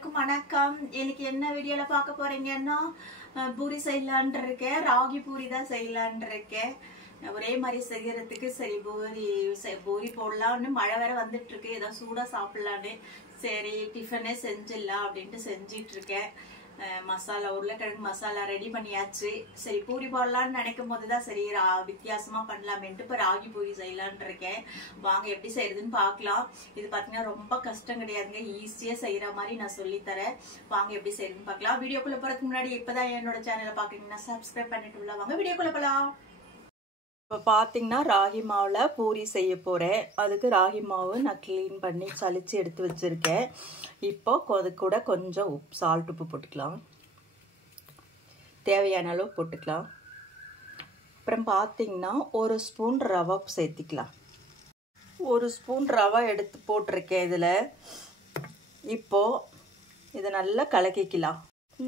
எல்லாருக்கும் வணக்கம். இன்னைக்கு என்ன வீடியோல பார்க்க போறீங்கன்னா பூரி செய்யலான் இருக்கேன். ராகி பூரி தான் செய்யலான் இருக்கேன். ஒரே மாதிரி செய்யறதுக்கு சரி பூரி போடலாம்னு மழை வேற வந்துட்டு இருக்கு. ஏதோ சூடா சாப்பிடலான்னு சரி டிஃபனே செஞ்சிடலாம் அப்படின்ட்டு செஞ்சிட்டு இருக்கேன். மசாலா உருளைக்கிழங்கு மசாலா ரெடி பண்ணியாச்சு. சரி பூரி போடலான்னு நினைக்கும் போதுதான் சரி வித்தியாசமா பண்ணலாமேன்ட்டு இப்ப ராகி பூரி செய்யலான் இருக்கேன். வாங்க எப்படி செய்யறதுன்னு பாக்கலாம். இது பாத்தீங்கன்னா ரொம்ப கஷ்டம் கிடையாதுங்க, ஈஸியா செய்யற மாதிரி நான் சொல்லி தரேன். வாங்க எப்படி செய்யறதுன்னு பாக்கலாம். வீடியோக்குள்ள போறதுக்கு முன்னாடி இப்பதான் என்னோட சேனலை பாக்குறீங்கன்னா சப்ஸ்கிரைப் பண்ணிட்டு உள்ள வாங்க வீடியோக்குள்ள போலாம். இப்போ பார்த்தீங்கன்னா ராகி மாவில் பூரி செய்ய போகிறேன். அதுக்கு ராகி மாவு நான் க்ளீன் பண்ணி சலிச்சு எடுத்து வச்சுருக்கேன். இப்போ அது கூட கொஞ்சம் சால்ட் உப்பு போட்டுக்கலாம், தேவையான அளவு போட்டுக்கலாம். அப்புறம் பார்த்தீங்கன்னா ஒரு ஸ்பூன் ரவை சேர்த்திக்கலாம். ஒரு ஸ்பூன் ரவை எடுத்து போட்டிருக்கேன் இதில். இப்போது இதை நல்லா கலக்கிக்கலாம்,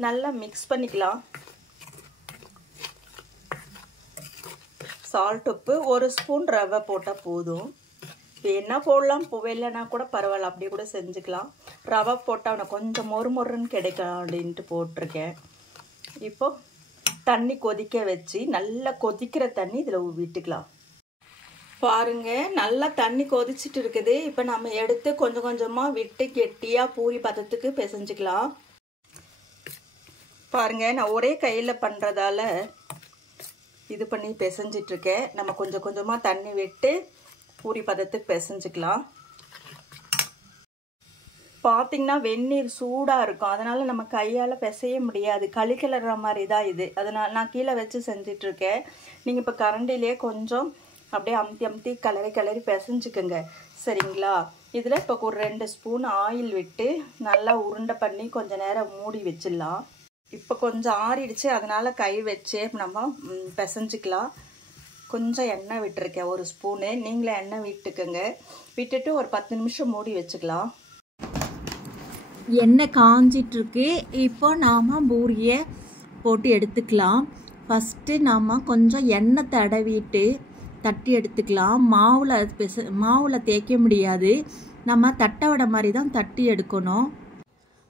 நல்லா மிக்ஸ் பண்ணிக்கலாம். சால்ட் உப்பு ஒரு ஸ்பூன் ரவை போட்டால் போதும். என்ன போடலாம் இல்லைன்னா கூட பரவாயில்ல, அப்படி கூட செஞ்சுக்கலாம். ரவை போட்டால் அவனை கொஞ்சம் மொறுன்னு கிடைக்கும் அப்படின்ட்டு போட்டிருக்கேன். இப்போது தண்ணி கொதிக்க வச்சு நல்லா கொதிக்கிற தண்ணி இதில் விட்டுக்கலாம். பாருங்க நல்லா தண்ணி கொதிச்சுட்டு இருக்குது. இப்போ நம்ம எடுத்து கொஞ்சம் கொஞ்சமாக விட்டு கெட்டியாக பூரி பதத்துக்கு பிசைஞ்சிக்கலாம். பாருங்க நான் ஒரே கையில் பண்ணுறதால இது பண்ணி பிசைஞ்சிட்ருக்கேன். நம்ம கொஞ்சம் கொஞ்சமாக தண்ணி விட்டு பூரி பதத்துக்கு பிசைஞ்சிக்கலாம். பார்த்திங்கன்னா வெந்நீர் சூடாக இருக்கும், அதனால் நம்ம கையால் பிசைய முடியாது, களி கிளற மாதிரி தான் இது. அதனால் நான் கீழே வச்சு செஞ்சிட்ருக்கேன். நீங்கள் இப்போ கரண்டிலே கொஞ்சம் அப்படியே அமுத்தி கிளறி பிசைஞ்சுக்குங்க, சரிங்களா? இதில் இப்போ ஒரு 2 ஸ்பூன் ஆயில் விட்டு நல்லா உருண்டை பண்ணி கொஞ்சம் நேரம் மூடி வச்சிடலாம். இப்போ கொஞ்சம் ஆறிடுச்சு, அதனால் கை வச்சு நம்ம பிசைஞ்சிக்கலாம். கொஞ்சம் எண்ணெய் விட்டுருக்கேன், ஒரு ஸ்பூனு. நீங்களே எண்ணெய் விட்டுக்குங்க. விட்டுட்டு ஒரு 10 நிமிஷம் மூடி வச்சுக்கலாம். எண்ணெய் காஞ்சிட்ருக்கு. இப்போ நாம் பூரியை போட்டு எடுத்துக்கலாம். ஃபஸ்ட்டு நாம் கொஞ்சம் எண்ணெய் தடவிட்டு தட்டி எடுத்துக்கலாம். மாவில் தேய்க்க முடியாது, நம்ம தட்டை விட மாதிரி தான் தட்டி எடுக்கணும்.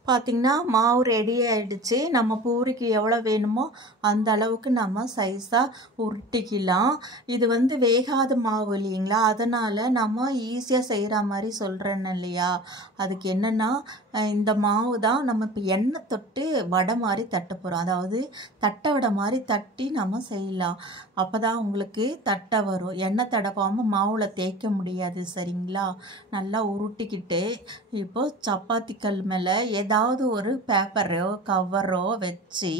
பார்த்திங்கன்னா மாவு ரெடி ஆகிடுச்சு. நம்ம பூரிக்கு எவ்வளோ வேணுமோ அந்த அளவுக்கு நம்ம சைஸாக உருட்டிக்கலாம். இது வேகாத மாவு இல்லைங்களா, அதனால் நம்ம ஈஸியாக செய்கிற மாதிரி சொல்கிறேன்னு இல்லையா. அதுக்கு என்னென்னா இந்த மாவு தான் நம்ம இப்போ எண்ணெய் தொட்டு வடை மாதிரி தட்ட போகிறோம். அதாவது தட்டை வடை மாதிரி தட்டி நம்ம செய்யலாம். அப்போ தான் உங்களுக்கு தட்டை வரும். எண்ணெய் தடவாமல் மாவில் தேய்க்க முடியாது, சரிங்களா? நல்லா உருட்டிக்கிட்டு இப்போது சப்பாத்தி கல் மேலே ஏதாவது ஒரு பேப்பரோ கவரோ வச்சு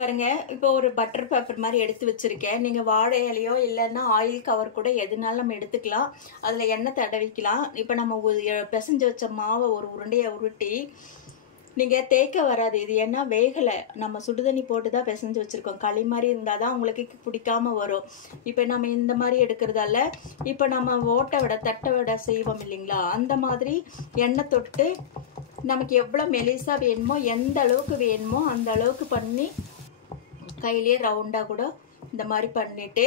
பாருங்க. இப்போ ஒரு பட்டர் பேப்பர் மாதிரி எடுத்து வச்சிருக்கேன். நீங்கள் வாழை இலையோ இல்லைன்னா ஆயில் கவர் கூட எதுனாலும் நம்ம எடுத்துக்கலாம். அதில் எண்ணெய் தடவிக்கலாம். இப்போ நம்ம பிசைஞ்சு வச்ச மாவை ஒரு உருண்டையை உருட்டி, நீங்கள் தேய்க்க வராது இது, ஏன்னா வேகலை, நம்ம சுடுதண்ணி போட்டு தான் பிசைஞ்சு வச்சுருக்கோம். களி மாதிரி இருந்தால் தான் உங்களுக்கு பிடிக்காம வரும். இப்போ நம்ம இந்த மாதிரி எடுக்கிறதால இப்போ நம்ம தட்டை விட செய்வோம் இல்லைங்களா, அந்த மாதிரி எண்ணெய் தொட்டு நமக்கு எவ்வளோ மெலிசா வேணுமோ எந்த அளவுக்கு வேணுமோ அந்த அளவுக்கு பண்ணி கையிலேயே ரவுண்டாக கூட இந்த மாதிரி பண்ணிவிட்டு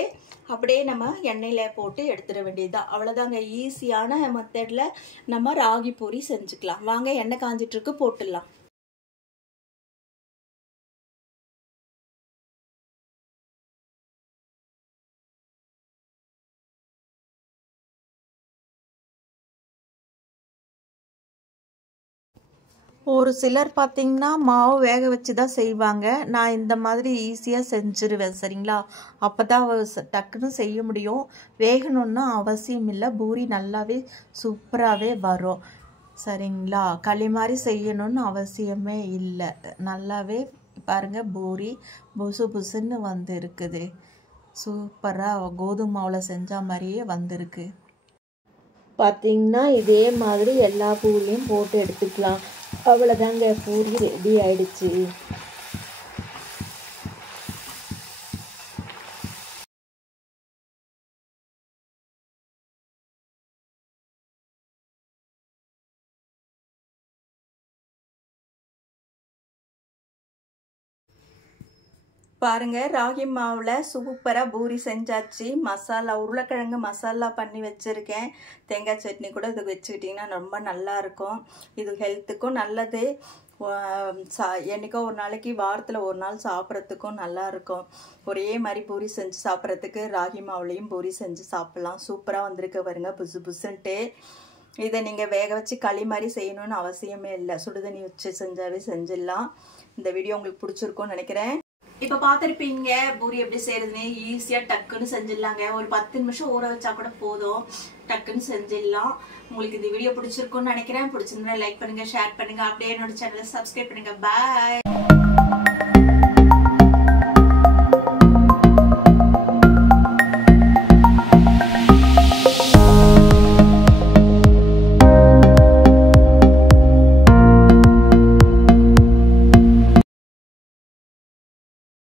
அப்படியே நம்ம எண்ணெயில் போட்டு எடுத்துட வேண்டியதுதான். அவ்வளோதாங்க, ஈஸியான மெத்தடில் நம்ம ராகி பூரி செஞ்சுக்கலாம். வாங்க எண்ணெய் காஞ்சிட்ருக்கு, போட்டுடலாம். ஒரு சிலர் பார்த்திங்கன்னா மாவு வேக வச்சு தான் செய்வாங்க. நான் இந்த மாதிரி ஈஸியாக செஞ்சுருவேன், சரிங்களா? அப்போ தான் டக்குன்னு செய்ய முடியும். வேகணுன்னா அவசியம் இல்லை, பூரி நல்லாவே சூப்பராகவே வரும், சரிங்களா? களி மாதிரி செய்யணும்னு அவசியமே இல்லை. நல்லாவே பாருங்கள் பூரி புசுன்னு இருக்குது. சூப்பராக கோதுமை மாவில் செஞ்ச மாதிரியே வந்திருக்கு. பார்த்திங்கன்னா இதே மாதிரி எல்லா பூரியும் போட்டு எடுத்துக்கலாம். அவ்வளோதாங்க, பூரி ரெடி ஆயிடுச்சு. பாருங்க ராகி மாவில் சூப்பராக பூரி செஞ்சாச்சு. மசாலா உருளைக்கிழங்கு மசாலா பண்ணி வச்சுருக்கேன். தேங்காய் சட்னி கூட இதுக்கு வச்சுக்கிட்டிங்கன்னா ரொம்ப நல்லாயிருக்கும். இது ஹெல்த்துக்கும் நல்லது, என்றைக்கோ ஒரு நாளைக்கு வாரத்தில் ஒரு நாள் சாப்பிட்றதுக்கும் நல்லாயிருக்கும். ஒரே மாதிரி பூரி செஞ்சு சாப்பிட்றதுக்கு ராகி மாவுலேயும் பூரி செஞ்சு சாப்பிட்லாம். சூப்பராக வந்திருக்கு பாருங்க, புசு புசுன்ட்டு. இதை நீங்கள் வேக வச்சு களி மாதிரி செய்யணும்னு அவசியமே இல்லை, சுடுதண்ணி வச்சு செஞ்சாவே செஞ்சிடலாம். இந்த வீடியோ உங்களுக்கு பிடிச்சிருக்கும்னு நினைக்கிறேன். இப்போ பார்த்துருப்பீங்க பூரி எப்படி செய்யறதுன்னு. ஈஸியாக டக்குன்னு செஞ்சிடலாங்க. ஒரு 10 நிமிஷம் ஊற வச்சா கூட போதும், டக்குன்னு செஞ்சிடலாம். உங்களுக்கு இந்த வீடியோ பிடிச்சிருக்கும்னு நினைக்கிறேன். பிடிச்சிருந்தா லைக் பண்ணுங்க, ஷேர் பண்ணுங்க, அப்படியே என்னோட சேனலை சப்ஸ்கிரைப் பண்ணுங்க. பாய்.